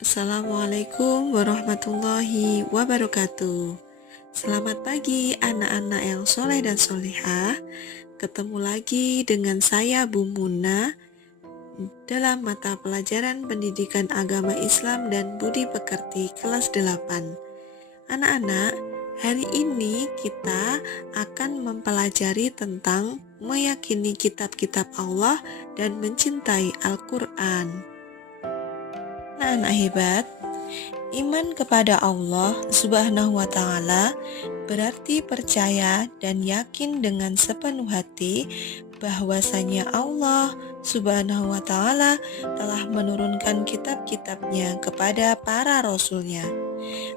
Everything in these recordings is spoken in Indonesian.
Assalamualaikum warahmatullahi wabarakatuh. Selamat pagi anak-anak yang soleh dan solehah. Ketemu lagi dengan saya Bu Muna dalam mata pelajaran Pendidikan Agama Islam dan Budi Pekerti kelas 8. Anak-anak, hari ini kita akan mempelajari tentang meyakini kitab-kitab Allah dan mencintai Al-Quran. Anak-anak hebat, iman kepada Allah Subhanahu wa Ta'ala berarti percaya dan yakin dengan sepenuh hati bahwasanya Allah Subhanahu wa Ta'ala telah menurunkan kitab-kitabnya kepada para rasulnya.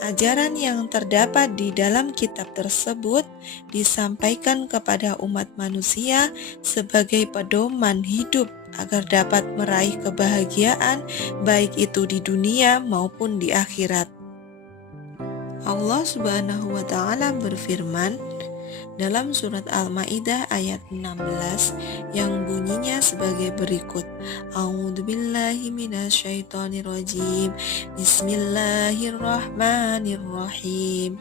Ajaran yang terdapat di dalam kitab tersebut disampaikan kepada umat manusia sebagai pedoman hidup agar dapat meraih kebahagiaan baik itu di dunia maupun di akhirat. Allah Subhanahu wa Ta'ala berfirman dalam surat Al-Maidah ayat 16 yang bunyinya sebagai berikut. A'udzubillahi minasyaitonirrajim. Bismillahirrahmanirrahim.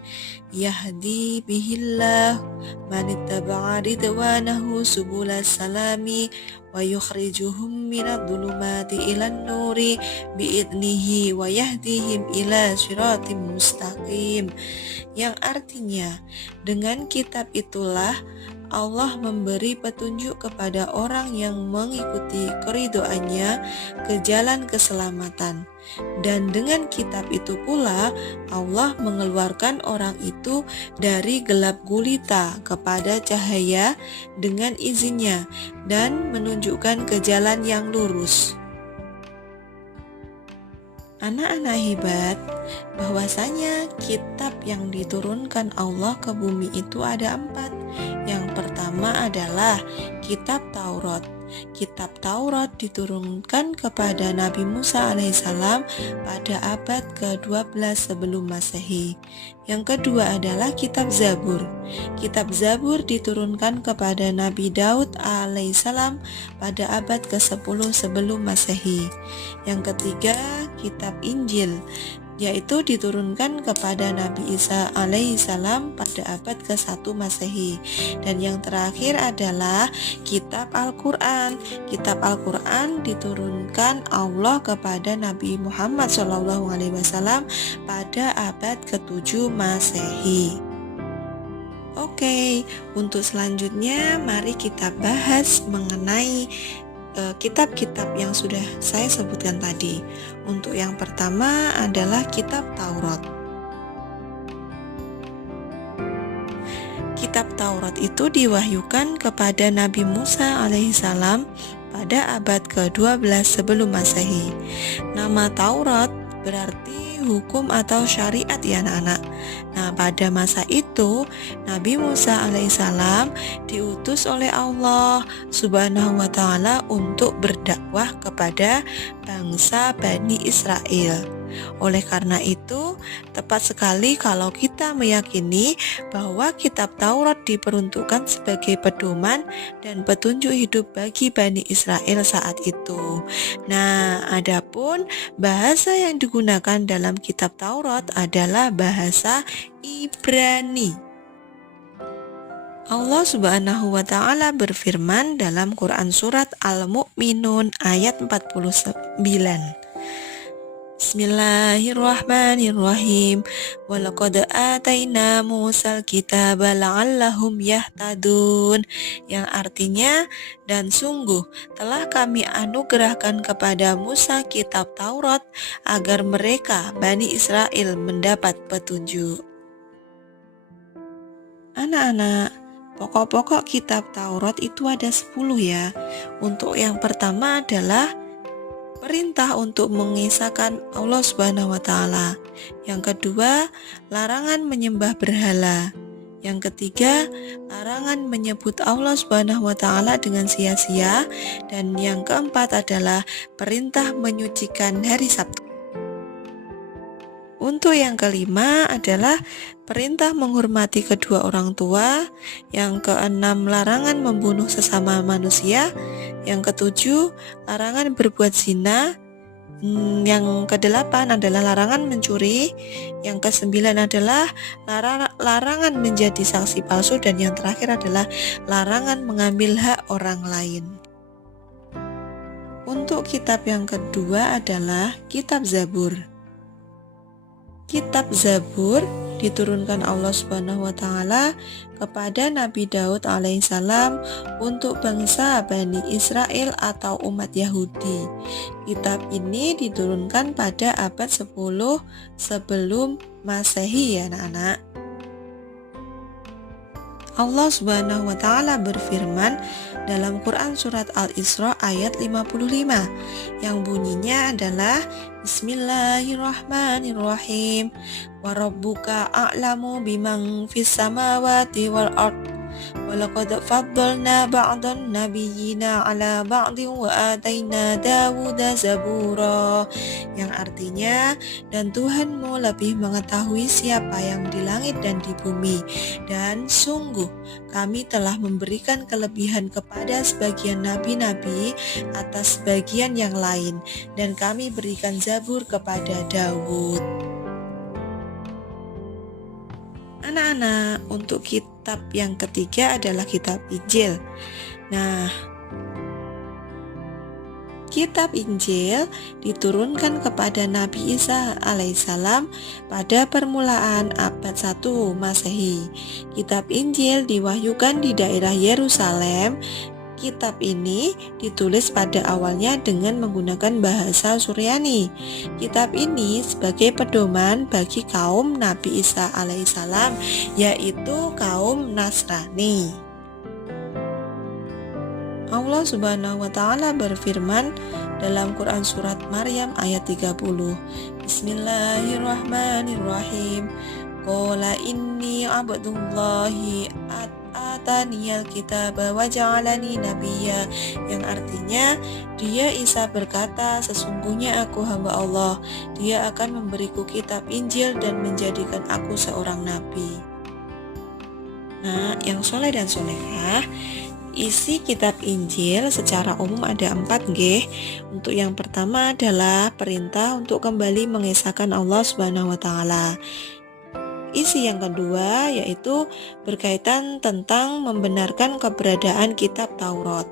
Yahdi bihillah man ittaba'a ridwanahu subulas salami wa yukhrijuhum minadh-dhulumati ilan nuri biidnihi wa yahdihim ila siratim mustaqim, yang artinya dengan kitab itulah Allah memberi petunjuk kepada orang yang mengikuti keridhoannya ke jalan keselamatan, dan dengan kitab itu pula Allah mengeluarkan orang itu dari gelap gulita kepada cahaya dengan izinnya dan menunjukkan ke jalan yang lurus. Anak-anak hebat, bahwasanya kitab yang diturunkan Allah ke bumi itu ada 4. Yang pertama adalah kitab Taurat. Kitab Taurat diturunkan kepada Nabi Musa alaihissalam pada abad ke-12 sebelum Masehi. Yang kedua adalah kitab Zabur. Kitab Zabur diturunkan kepada Nabi Daud alaihissalam pada abad ke-10 sebelum Masehi. Yang ketiga, kitab Injil, yaitu diturunkan kepada Nabi Isa alaihissalam pada abad ke-1 Masehi. Dan yang terakhir adalah kitab Al-Quran. Kitab Al-Quran diturunkan Allah kepada Nabi Muhammad SAW pada abad ke-7 Masehi. Oke, untuk selanjutnya mari kita bahas mengenai kitab-kitab yang sudah saya sebutkan tadi. Untuk yang pertama adalah kitab Taurat. Kitab Taurat itu diwahyukan kepada Nabi Musa alaihissalam pada abad ke-12 sebelum Masehi. Nama Taurat berarti hukum atau syariat ya anak-anak. Nah, pada masa itu Nabi Musa alaihissalam diutus oleh Allah Subhanahu wa Ta'ala untuk berdakwah kepada bangsa Bani Israel. Oleh karena itu, tepat sekali kalau kita meyakini bahwa kitab Taurat diperuntukkan sebagai pedoman dan petunjuk hidup bagi Bani Israel saat itu. Nah, adapun bahasa yang digunakan dalam kitab Taurat adalah bahasa Ibrani. Allah Subhanahu wa Ta'ala berfirman dalam Quran surat Al-Mu'minun ayat 49. Bismillahirrahmanirrahim. Walaqad ataina Musal kitaba la'allahum yahtadun, yang artinya, dan sungguh telah kami anugerahkan kepada Musa kitab Taurat agar mereka Bani Israel mendapat petunjuk. Anak-anak, pokok-pokok kitab Taurat itu ada 10 ya. Untuk yang pertama adalah perintah untuk mengisahkan Allah Subhanahu wa Ta'ala. Yang kedua, larangan menyembah berhala. Yang ketiga, larangan menyebut Allah Subhanahu wa Ta'ala dengan sia-sia. Dan yang keempat adalah perintah menyucikan hari Sabtu. Untuk yang kelima adalah perintah menghormati kedua orang tua. Yang keenam, larangan membunuh sesama manusia. Yang ketujuh, larangan berbuat zina. Yang kedelapan adalah larangan mencuri, yang kesembilan adalah larangan menjadi saksi palsu, dan yang terakhir adalah larangan mengambil hak orang lain. Untuk kitab yang kedua adalah kitab Zabur. Kitab Zabur diturunkan Allah Subhanahu wa taala kepada Nabi Daud alaihissalam untuk bangsa Bani Israel atau umat Yahudi. Kitab ini diturunkan pada abad 10 sebelum Masehi ya anak-anak. Allah Subhanahu wa taala berfirman dalam Quran surat Al-Isra ayat 55 yang bunyinya adalah Bismillahirrahmanirrahim. Wa rabbuka a'lamu biman fis samawati wal ard. Walaqad faddalna ba'dan nabiyyina ala ba'din wa ataina Dawuda zabura, yang artinya, dan Tuhanmu lebih mengetahui siapa yang di langit dan di bumi, dan sungguh kami telah memberikan kelebihan kepada sebagian nabi-nabi atas sebagian yang lain, dan kami berikan Zabur kepada Daud. Anak-anak, untuk kitab yang ketiga adalah kitab Injil. Nah, kitab Injil diturunkan kepada Nabi Isa alaihissalam pada permulaan abad 1 Masehi. Kitab Injil diwahyukan di daerah Yerusalem. Kitab ini ditulis pada awalnya dengan menggunakan bahasa Suryani. Kitab ini sebagai pedoman bagi kaum Nabi Isa alaihissalam, yaitu kaum Nasrani. Allah Subhanahu wa taala berfirman dalam Quran surat Maryam ayat 30. Bismillahirrahmanirrahim. Qala inni abdullahi ataniyal kitaba wa ja'alani nabiyya, yang artinya dia Isa berkata, sesungguhnya aku hamba Allah, dia akan memberiku kitab Injil dan menjadikan aku seorang nabi. Nah, yang soleh dan solehah, isi kitab Injil secara umum ada 4 nggih. Untuk yang pertama adalah perintah untuk kembali mengesahkan Allah Subhanahu wa taala. Isi yang kedua yaitu berkaitan tentang membenarkan keberadaan kitab Taurat.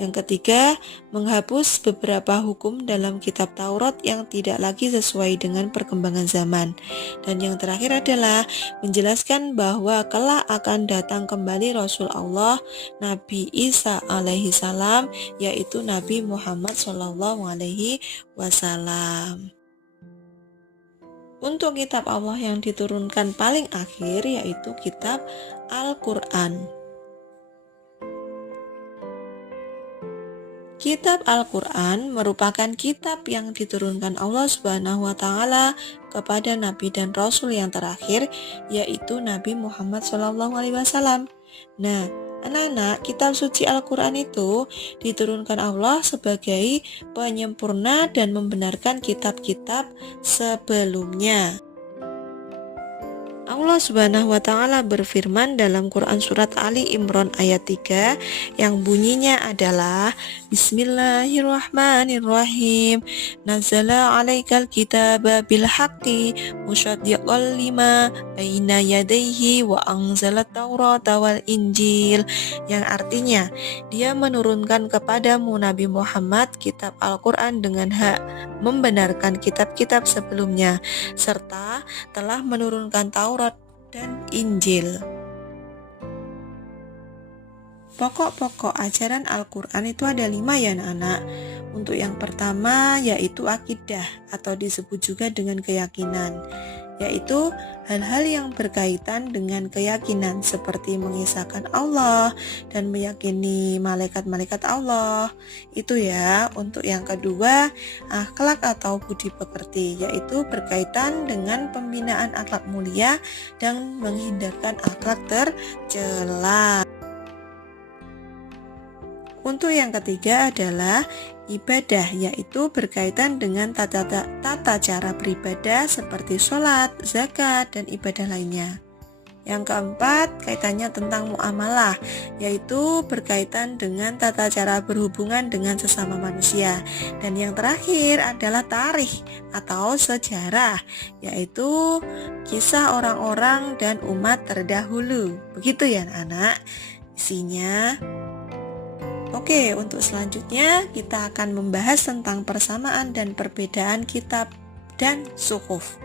Yang ketiga, menghapus beberapa hukum dalam kitab Taurat yang tidak lagi sesuai dengan perkembangan zaman. Dan yang terakhir adalah menjelaskan bahwa kelak akan datang kembali Rasul Allah, Nabi Isa alaihissalam, yaitu Nabi Muhammad sallallahu alaihi wasallam. Untuk kitab Allah yang diturunkan paling akhir yaitu kitab Al-Quran. Kitab Al-Quran merupakan kitab yang diturunkan Allah Subhanahu wa taala kepada nabi dan rasul yang terakhir, yaitu Nabi Muhammad SAW. Nah, anak-anak, kitab suci Al-Quran itu diturunkan Allah sebagai penyempurna dan membenarkan kitab-kitab sebelumnya. Allah Subhanahu wa taala berfirman dalam Quran surat Ali Imran ayat 3 yang bunyinya adalah Bismillahirrahmanirrahim. Nazzala 'alaikal kitaba bil haqqi musaddiqan lima baina yadayhi wa anzalat taurata wal injil, yang artinya dia menurunkan kepadamu Nabi Muhammad kitab Al-Quran dengan hak, membenarkan kitab-kitab sebelumnya, serta telah menurunkan Taurat dan Injil. Pokok-pokok ajaran Al-Quran itu ada 5 ya anak-anak. Untuk yang pertama yaitu akidah atau disebut juga dengan keyakinan, yaitu hal-hal yang berkaitan dengan keyakinan seperti mengisahkan Allah dan meyakini malaikat-malaikat Allah. Itu ya. Untuk yang kedua, akhlak atau budi pekerti, yaitu berkaitan dengan pembinaan akhlak mulia dan menghindarkan akhlak tercela. Untuk yang ketiga adalah ibadah, yaitu berkaitan dengan tata cara beribadah seperti sholat, zakat, dan ibadah lainnya. Yang keempat, kaitannya tentang muamalah, yaitu berkaitan dengan tata cara berhubungan dengan sesama manusia. Dan yang terakhir adalah tarikh atau sejarah, yaitu kisah orang-orang dan umat terdahulu. Begitu ya anak-anak isinya. Oke, untuk selanjutnya kita akan membahas tentang persamaan dan perbedaan kitab dan suhuf.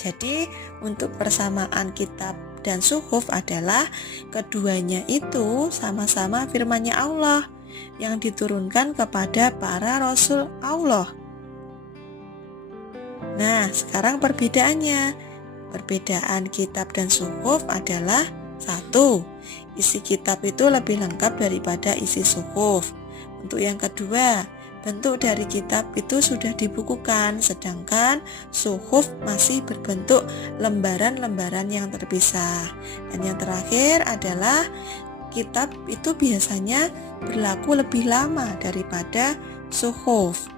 Jadi, untuk persamaan kitab dan suhuf adalah keduanya itu sama-sama firman-Nya Allah yang diturunkan kepada para rasul Allah. Nah, sekarang perbedaannya. Perbedaan kitab dan suhuf adalah 1. Isi kitab itu lebih lengkap daripada isi suhuf. Untuk yang kedua, bentuk dari kitab itu sudah dibukukan, sedangkan suhuf masih berbentuk lembaran-lembaran yang terpisah. Dan yang terakhir adalah kitab itu biasanya berlaku lebih lama daripada suhuf.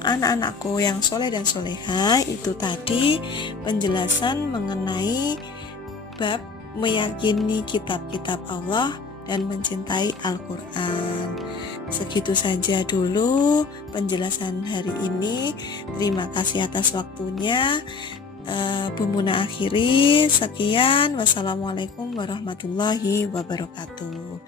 Anak-anakku yang soleh dan soleha, itu tadi penjelasan mengenai bab meyakini kitab-kitab Allah dan mencintai Al-Quran. Segitu saja dulu penjelasan hari ini. Terima kasih atas waktunya. Bu Muna akhiri. Sekian. Wassalamualaikum warahmatullahi wabarakatuh.